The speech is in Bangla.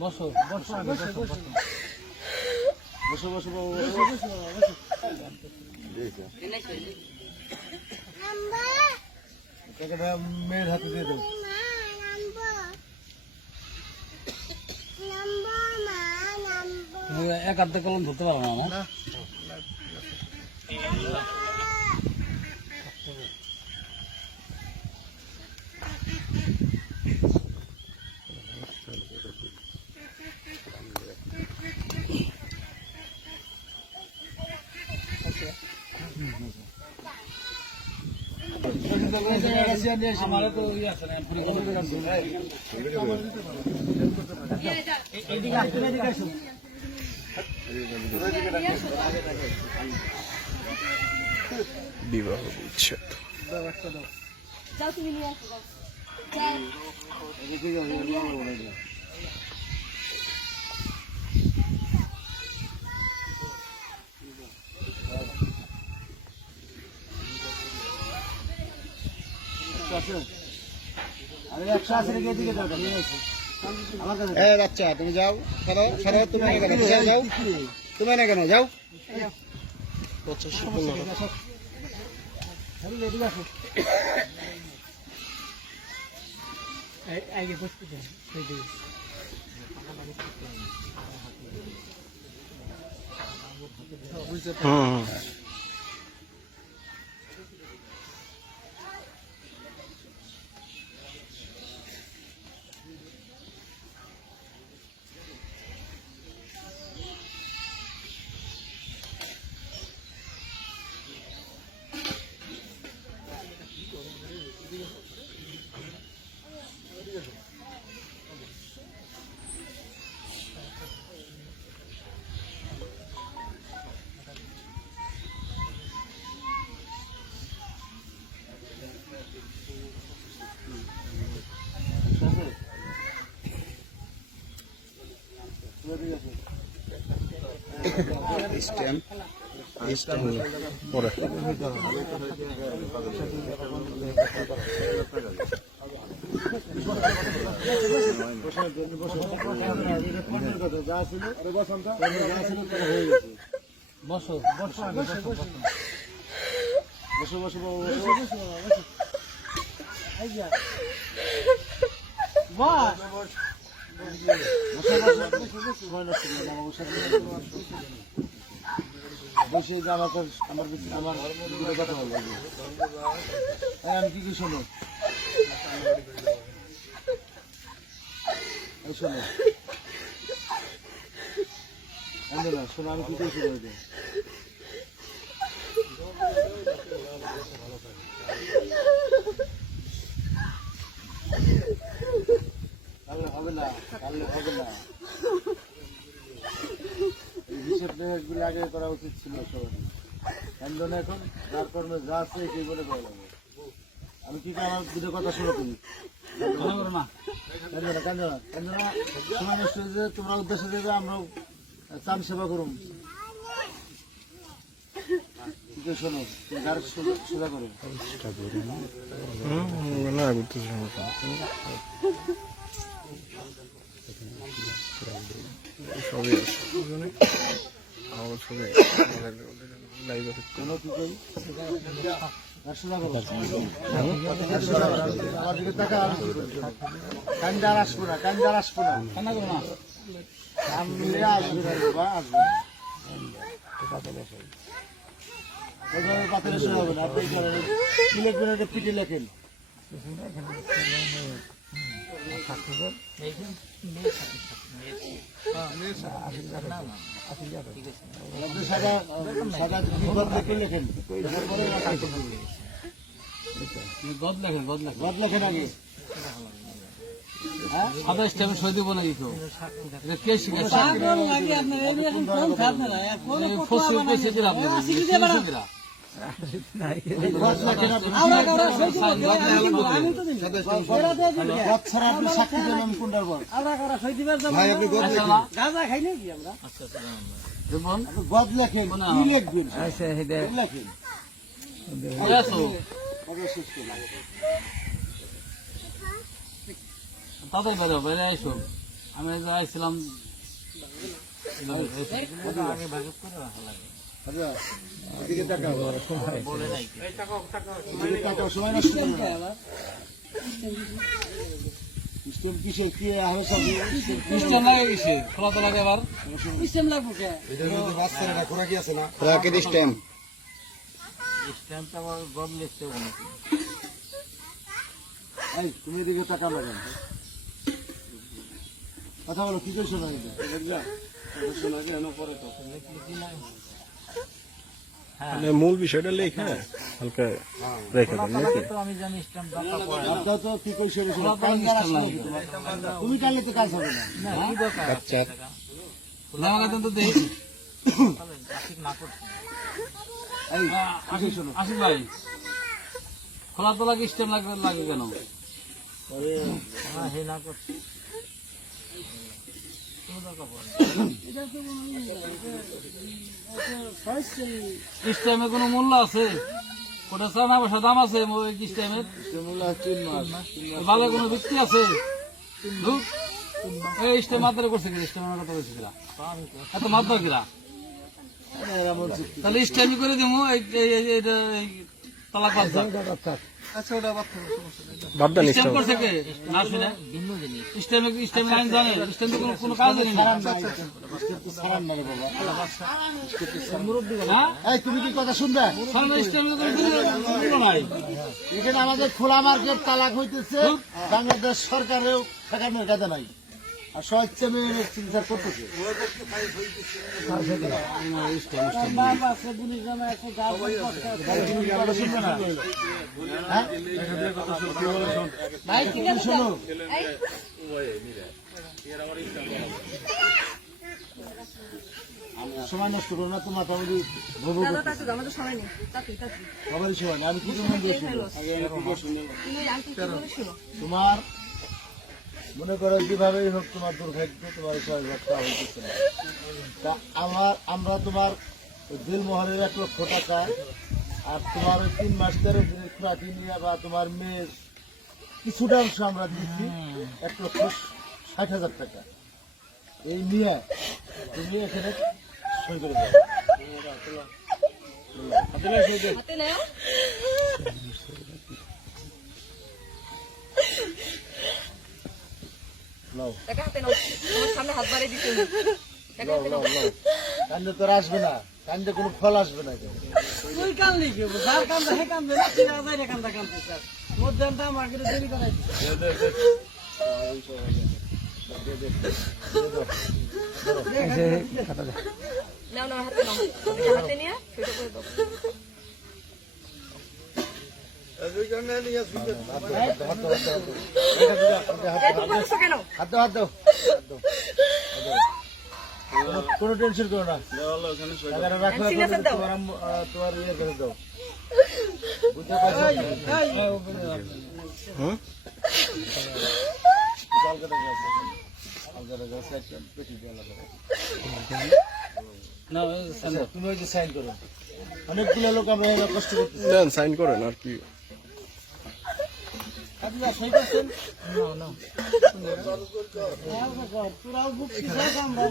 বসো বসো বসো বসো মেয়ের হাতে দিয়ে দেবো। এক হাতে কলম ধরতে পারো না আমার। আমারও তো ইয়ে আছে না বিবাহ বিচ্ছেদ। যাও তুমি নিয়ে আসো বাচ্চা তুমি যাও তুমি যাও তুমি না কেন যাও পরে বসো বসো বসো বসো বসে আমাকে আমার কথা বলবো আমি কি শোনো শোনো শোনো আমি কি শুরু হয়েছে হবে না হবে না হিসেবগুলি আগে করা উচিত ছিল সবাই এখন যার কর্মে যা আছে সেই বলে করা যাবে আমি কি আমার দুটো কথা শুরু করি সময় নষ্ট হয়েছে তোমরা উদ্দেশ্য দেবে আমরাও চান সেবা করুন শোনো যার সেবা করো সবই আমার ছবি লাইভ কোনো কি করি কান্দার আসবো না কান্দার আসবো না কান্না করো না আসবে না বাবা আসবে পাথরে শুরু হবে না আপনি কি লিখবেন একটা পিঠে লেখেন সাদা সাদা লেখেন গদ লেখেন গদ লেখেন আগে সাদা স্টেপে সই দিব না দিত কে শিখেছে গদ লেখেন কি লিখবেন তাড়াতাড়ি বেরো বেড়ে আইসো আমি আইছিলাম আগে ভাগ করে রাখা লাগে আচ্ছা এদিকে তাকাও বলে নাই এদিকে তাকাও সময় নষ্ট করো না সিস্টেম কিসের কি আরো সব সিস্টেম লাগে গেছে খোলা তো লাগে আবার সিস্টেম লাগবো কে এটার মধ্যে বাচ্চারা না খোরা কি আছে না স্ট্যাম্পটা আবার গম লিখতে হবে নাকি এই তুমি এদিকে তাকাও না কেন? কথা বলো কি কইছো না এটা শোনা কেন পরে তো মানে মূল বিষয়টা লেখা হালকা রেখে দেন নাকি তো আমি জানি স্ট্যাম্পটা পড়ে আপনার তো কি কইছো তুমি কালে তো কাজ হবে না না কি দরকার আচ্ছা লাগাতে তো দেই ঠিক না করছি এই কি কইছো না আসিফ ভাই খোলা তো লাগে স্ট্যাম্প লাগে কেন আরে হ্যাঁ হে না করছি স্ট্যাম্পে কোনো মূল্য আছে ওটা চানা পয়সা দাম আছে ওই স্ট্যাম্পের শিমুলা 3 মাস ভালো কোনো ভিত্তি আছে ধুর, এই স্ট্যাম্প মাত্রা করছে কি স্ট্যাম্পের কথা বলছে কিরা এত মাত্রা কিরা আরে এমন চুক্তি তাহলে স্ট্যাম্প করে দিব এইটা তালাক বাচ্চা আচ্ছা ওটা বাচ্চা বাদ দেন স্ট্যাম্প করছে কে না শুনে ভিন্ন জিনিস স্ট্যাম্প লাইন জানে স্ট্যাম্পে কোনো কাজ নেই সারান না রে বাবা হ্যাঁ এই তুমি কি কথা শুনবে সামনে স্ট্যাম্পে কোনো নাই এখানে আমাদের খোলা মার্কেট তালাক হইতেছে বাংলাদেশ সরকারেও ঠেকানোর কাজে নাই আর স্বেচ্ছা মেয়ে চিন্তা করতেছে তুমি কথা শুনবে না হ্যাঁ ভাই ঠিক আছে শোনো এই সময় নষ্ট করো না তোমার ফ্যামিলি ভোগ দাদা তাতে আমাদের সময় নেই তাতে সবারই সময় না আমি কি জন্য দিয়েছি তুমি আন্টি কি বলে শোনো তোমার মনে করো যেভাবেই হোক তোমার দুর্ভাগ্য তোমার সহযোগিতা হইতেছে না তা আমরা তোমার দিলমোহরের 1 লক্ষ টাকা আর তোমার ওই 3 মাস 13 দিনের খুঁড়াটি নিয়ে বা তোমার মেয়ের কিছুটা অংশ আমরা দিচ্ছি 1,60,000 টাকা এই নিয়ে তুমি এখানে সই করে দাও হাতে নাও নাও টাকা হাতে নাও তোমার সামনে হাত বাড়িয়ে দিতে টাকা নাও হাতে নাও নাও নাও কান্দে তোর আসবে না কান্দে কোনো ফল আসবে না তুই কানলি কি যার কান্দা হে কান্দে না তুই আজাই রে কান্দা কান্দে স্যার মধ্যে মার্কেটে দেরি করাই নাও নাও হাতে নাও তুমি হাতে নিয়ে সেটা করে দাও তুমি বলছো কেন হাত দাও কোনো টেনশন করো না টাকাটা রাখো সিগনেচার দাও। তোমার ইয়ে করে দাও বুঝতে পারছো হুম কলকাতা গেছে কলকাতা গেছে একটা পেটি দিয়ে আলাদা না আচ্ছা, তুমি ওই যে সাইন করো অনেকগুলো লোক আমরা এরা কষ্ট করতেছি দেন সাইন করেন আর কি আপনারা সই করছেন তোরাও বুক আমরা